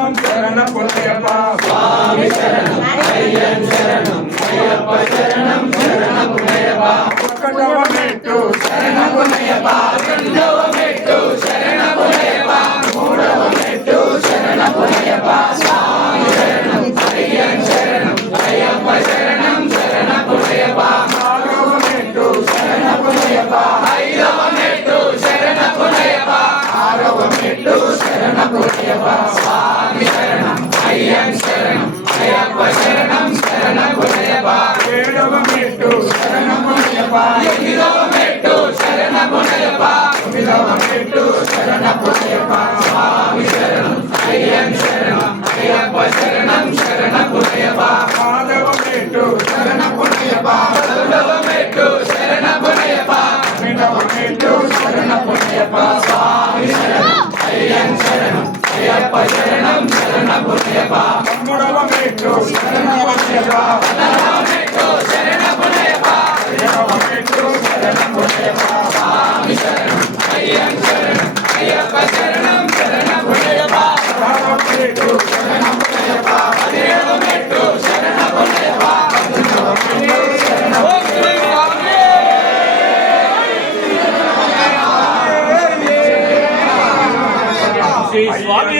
శరణం పునయప్ప స్వామి శరణం అయ్యన్ శరణం అయ్యప్ప శరణం శరణం పునయప్ప ఒకటవ మెట్టు శరణం పునయప్ప రెండవ మెట్టు శరణం పునయప్ప మూడవ మెట్టు శరణం పునయప్ప స్వామి శరణం అయ్యన్ శరణం అయ్యప్ప శరణం శరణం పునయప్ప నాలుగవ మెట్టు శరణం పునయప్ప ఐదవ మెట్టు శరణం పునయప్ప ఆరవ మెట్టు శరణం పునయప్ప స్వామి శరణం అయ్యన్ శరణం అయ్యప్ప శరణం శరణం పునయప్ప ఏడవ మెట్టు శరణం పునయప్ప ఎనిమిదవ మెట్టు శరణం పునయప్ప తొమ్మిదవ మెట్టు శరణం పునయప్ప స్వామి శరణం అయ్యన్ శరణం అయ్యప్ప శరణం శరణం పునయప్ప పదవ మెట్టు శరణం పునయప్ప పదకొండవ మెట్టు శరణం పునయప్ప పన్నెండవ మెట్టు శరణం పునయప్ప స్వామి శరణం అయ్యన్ శరణం అయ్యప్ప శరణం శరణం పునయప్ప పదమూడవ మెట్టు శరణం పునయప్ప పద్నాలుగవ మెట్టు శరణం పునయప్ప పదిహేనవ మెట్టు శరణం పునయప్ప స్వామి శరణం అయ్యన్ శరణం అయ్యప్ప శరణం శరణం పునయప్ప పదహారవ మెట్టు శరణం పునయప్ప పదిహేడవ మెట్టు శరణం పునయప్ప పద్దెనిమిదవ మెట్టు శరణం శ్రీ స్వామి